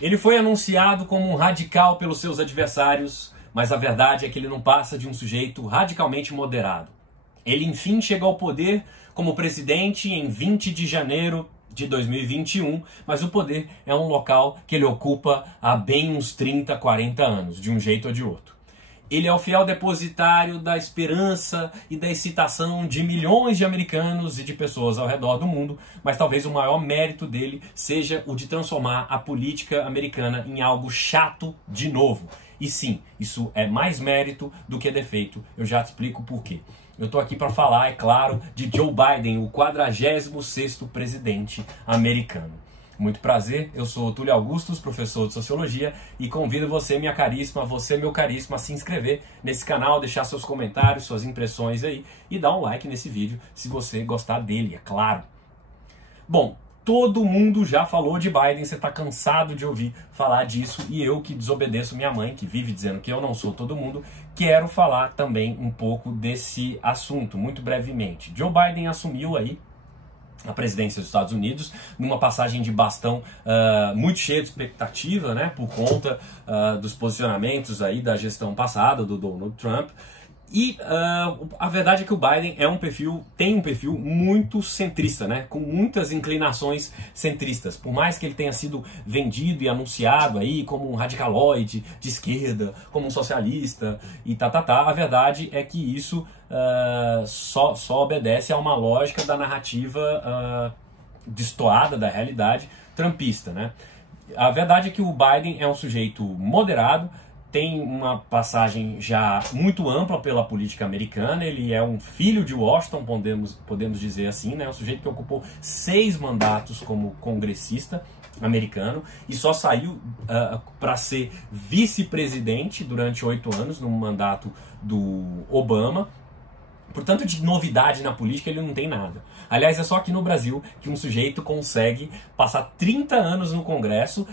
Ele foi anunciado como um radical pelos seus adversários, mas a verdade é que ele não passa de um sujeito radicalmente moderado. Ele enfim chega ao poder como presidente em 20 de janeiro de 2021, mas o poder é um local que ele ocupa há bem uns 30, 40 anos, de um jeito ou de outro. Ele é o fiel depositário da esperança e da excitação de milhões de americanos e de pessoas ao redor do mundo, mas talvez o maior mérito dele seja o de transformar a política americana em algo chato de novo. E sim, isso é mais mérito do que defeito. Eu já te explico por quê. Eu estou aqui para falar, é claro, de Joe Biden, o 46º presidente americano. Muito prazer, eu sou Túlio Augustus, professor de Sociologia, e convido você, minha caríssima, você, meu caríssimo, a se inscrever nesse canal, deixar seus comentários, suas impressões aí, e dar um like nesse vídeo se você gostar dele, é claro. Bom, todo mundo já falou de Biden, você está cansado de ouvir falar disso, e eu que desobedeço minha mãe, que vive dizendo que eu não sou todo mundo, quero falar também um pouco desse assunto, muito brevemente. Joe Biden assumiu aí a presidência dos Estados Unidos, numa passagem de bastão muito cheia de expectativa, né, por conta dos posicionamentos aí da gestão passada do Donald Trump. E a verdade é que o Biden tem um perfil muito centrista, né, com muitas inclinações centristas. Por mais que ele tenha sido vendido e anunciado aí como um radicaloide de esquerda, como um socialista e a verdade é que isso só obedece a uma lógica da narrativa destoada da realidade trumpista, né? A verdade é que o Biden é um sujeito moderado, tem uma passagem já muito ampla pela política americana, ele é um filho de Washington, podemos dizer assim, né? Um sujeito que ocupou 6 mandatos como congressista americano e só saiu para ser vice-presidente durante 8 anos, no mandato do Obama. Portanto, de novidade na política ele não tem nada. Aliás, é só aqui no Brasil que um sujeito consegue passar 30 anos no Congresso,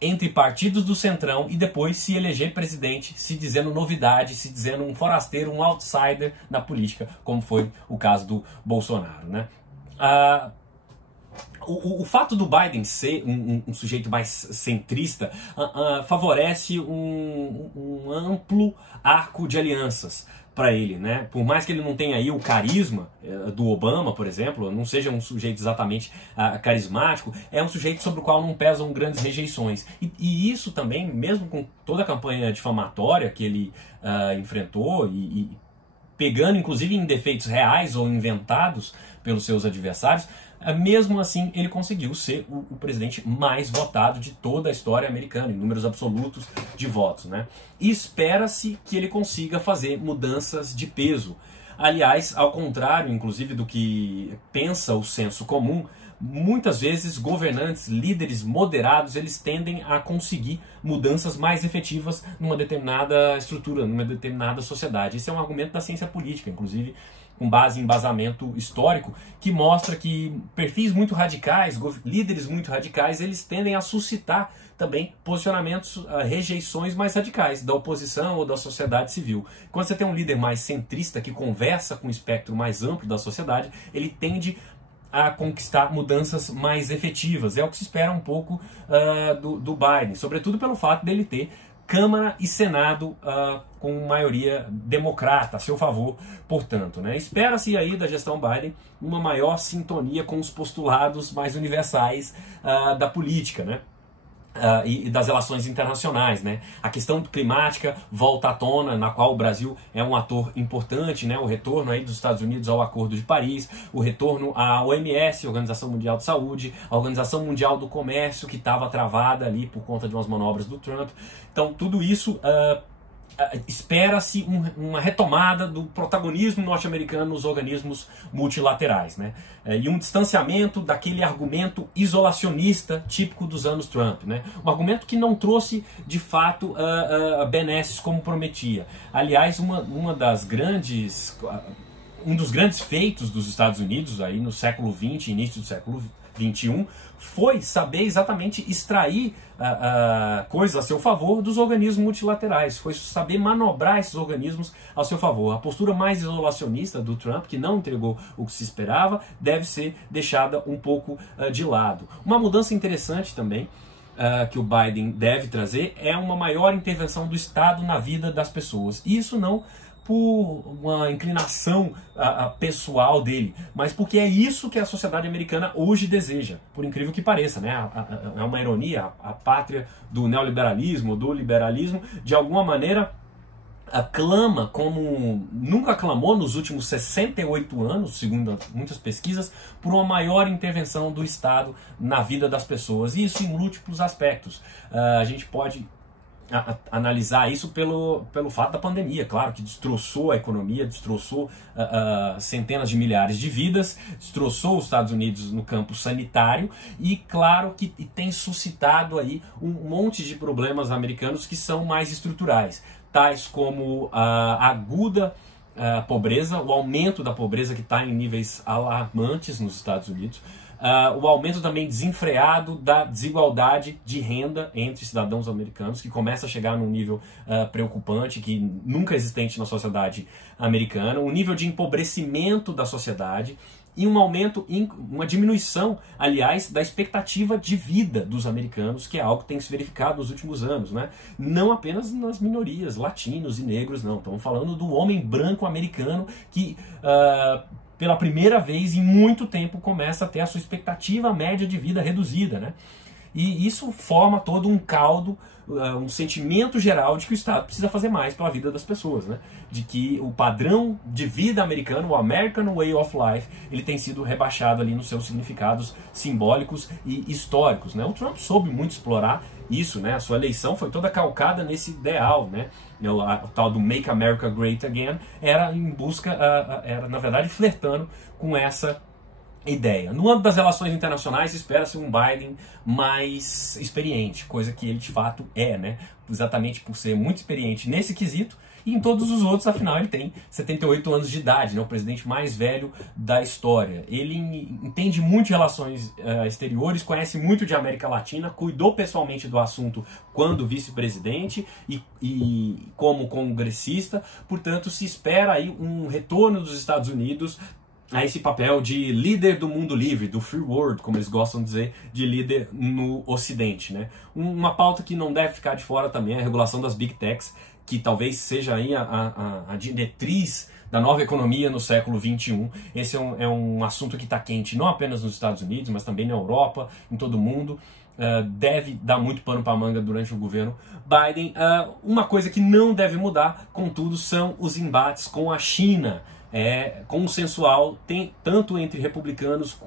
entre partidos do Centrão, e depois se eleger presidente, se dizendo novidade, se dizendo um forasteiro, um outsider na política, como foi o caso do Bolsonaro, né? O fato do Biden ser um sujeito mais centrista favorece um amplo arco de alianças para ele, né? Por mais que ele não tenha aí o carisma do Obama, por exemplo, não seja um sujeito exatamente carismático, é um sujeito sobre o qual não pesam grandes rejeições. E isso também, mesmo com toda a campanha difamatória que ele enfrentou e pegando inclusive em defeitos reais ou inventados pelos seus adversários, mesmo assim ele conseguiu ser o presidente mais votado de toda a história americana, em números absolutos de votos, né? E espera-se que ele consiga fazer mudanças de peso. Aliás, ao contrário, inclusive, do que pensa o senso comum, muitas vezes governantes, líderes moderados, eles tendem a conseguir mudanças mais efetivas numa determinada estrutura, numa determinada sociedade. Esse é um argumento da ciência política, inclusive com base em embasamento histórico, que mostra que perfis muito radicais, líderes muito radicais, eles tendem a suscitar também posicionamentos, rejeições mais radicais da oposição ou da sociedade civil. Quando você tem um líder mais centrista, que conversa com o espectro mais amplo da sociedade, ele tende a conquistar mudanças mais efetivas. É o que se espera um pouco do Biden, sobretudo pelo fato dele ter Câmara e Senado com maioria democrata a seu favor, portanto, né? Espera-se aí da gestão Biden uma maior sintonia com os postulados mais universais da política, né? E das relações internacionais, né? A questão climática volta à tona, na qual o Brasil é um ator importante, né? O retorno aí dos Estados Unidos ao Acordo de Paris, o retorno à OMS, Organização Mundial de Saúde, a Organização Mundial do Comércio, que estava travada ali por conta de umas manobras do Trump. Então, tudo isso espera-se uma retomada do protagonismo norte-americano nos organismos multilaterais, né? E um distanciamento daquele argumento isolacionista típico dos anos Trump, né? Um argumento que não trouxe de fato benesses como prometia. Aliás, um dos grandes feitos dos Estados Unidos aí no século XX, início do século XXI, foi saber exatamente extrair coisas a seu favor dos organismos multilaterais, foi saber manobrar esses organismos a seu favor. A postura mais isolacionista do Trump, que não entregou o que se esperava, deve ser deixada um pouco de lado. Uma mudança interessante também que o Biden deve trazer é uma maior intervenção do Estado na vida das pessoas. Isso não por uma inclinação pessoal dele, mas porque é isso que a sociedade americana hoje deseja, por incrível que pareça, né? É uma ironia, a pátria do neoliberalismo, do liberalismo, de alguma maneira aclama como nunca aclamou nos últimos 68 anos, segundo muitas pesquisas, por uma maior intervenção do Estado na vida das pessoas, e isso em múltiplos aspectos. A gente pode analisar isso pelo fato da pandemia, claro, que destroçou a economia, destroçou centenas de milhares de vidas, destroçou os Estados Unidos no campo sanitário e, claro, que tem suscitado aí um monte de problemas americanos que são mais estruturais, tais como a aguda pobreza, o aumento da pobreza que está em níveis alarmantes nos Estados Unidos, o aumento também desenfreado da desigualdade de renda entre cidadãos americanos, que começa a chegar num nível preocupante, que nunca existente na sociedade americana, um nível de empobrecimento da sociedade e um aumento, uma diminuição, aliás, da expectativa de vida dos americanos, que é algo que tem se verificado nos últimos anos, né? Não apenas nas minorias, latinos e negros, não. Estamos falando do homem branco americano que pela primeira vez em muito tempo começa a ter a sua expectativa média de vida reduzida, né? E isso forma todo um caldo, um sentimento geral de que o Estado precisa fazer mais pela vida das pessoas, né? De que o padrão de vida americano, o American Way of Life, ele tem sido rebaixado ali nos seus significados simbólicos e históricos, né? O Trump soube muito explorar isso, né? A sua eleição foi toda calcada nesse ideal, né? O tal do Make America Great Again era em busca, era na verdade flertando com essa ideia. No âmbito das relações internacionais, espera-se um Biden mais experiente, coisa que ele de fato é, né? Exatamente por ser muito experiente nesse quesito, e em todos os outros, afinal, ele tem 78 anos de idade, né? O presidente mais velho da história. Ele entende muito de relações exteriores, conhece muito de América Latina, cuidou pessoalmente do assunto quando vice-presidente e como congressista, portanto, se espera aí um retorno dos Estados Unidos a esse papel de líder do mundo livre, do free world, como eles gostam de dizer, de líder no Ocidente, né? Uma pauta que não deve ficar de fora também é a regulação das Big Techs, que talvez seja aí a diretriz da nova economia no século XXI. Esse é um assunto que está quente não apenas nos Estados Unidos, mas também na Europa, em todo o mundo. Deve dar muito pano para a manga durante o governo Biden. Uma coisa que não deve mudar, contudo, são os embates com a China. Consensual, tem tanto entre republicanos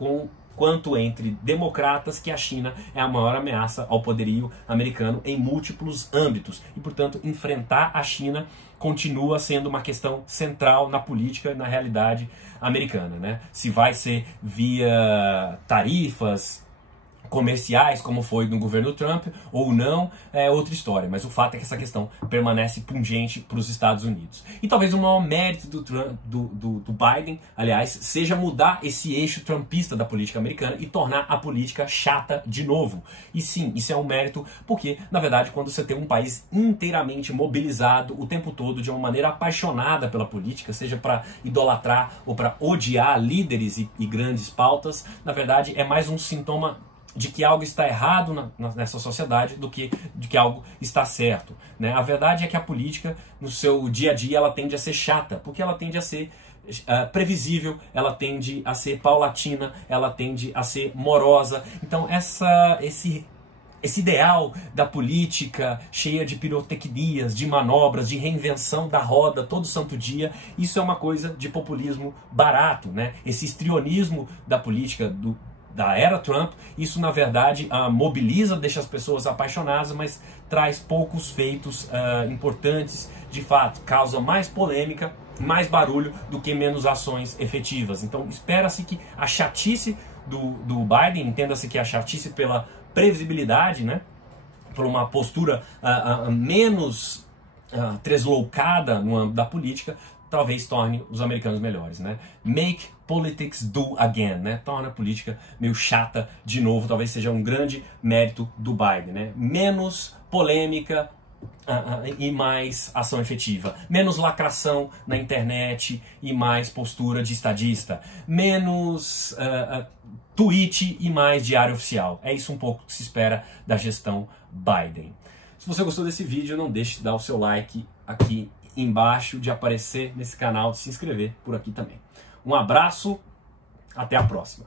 quanto entre democratas, que a China é a maior ameaça ao poderio americano em múltiplos âmbitos. E, portanto, enfrentar a China continua sendo uma questão central na política e na realidade americana, né? Se vai ser via tarifas comerciais, como foi no governo Trump, ou não, é outra história. Mas o fato é que essa questão permanece pungente para os Estados Unidos. E talvez o maior mérito do Biden, aliás, seja mudar esse eixo trumpista da política americana e tornar a política chata de novo. E sim, isso é um mérito, porque, na verdade, quando você tem um país inteiramente mobilizado o tempo todo, de uma maneira apaixonada pela política, seja para idolatrar ou para odiar líderes e grandes pautas, na verdade, é mais um sintoma de que algo está errado nessa sociedade do que de que algo está certo, né? A verdade é que a política, no seu dia a dia, ela tende a ser chata, porque ela tende a ser previsível, ela tende a ser paulatina, ela tende a ser morosa. Então esse ideal da política cheia de pirotecnias, de manobras, de reinvenção da roda todo santo dia, isso é uma coisa de populismo barato, né? Esse histrionismo da política da era Trump, isso na verdade mobiliza, deixa as pessoas apaixonadas, mas traz poucos feitos importantes, de fato, causa mais polêmica, mais barulho do que menos ações efetivas. Então espera-se que a chatice do Biden, entenda-se que a chatice pela previsibilidade, né, por uma postura menos tresloucada no âmbito da política, talvez torne os americanos melhores, né? Make politics do again, né? Torna a política meio chata de novo, talvez seja um grande mérito do Biden, né? Menos polêmica, e mais ação efetiva. Menos lacração na internet e mais postura de estadista. Menos tweet e mais diário oficial. É isso um pouco que se espera da gestão Biden. Se você gostou desse vídeo, não deixe de dar o seu like aqui embaixo, de aparecer nesse canal, de se inscrever por aqui também. Um abraço, até a próxima.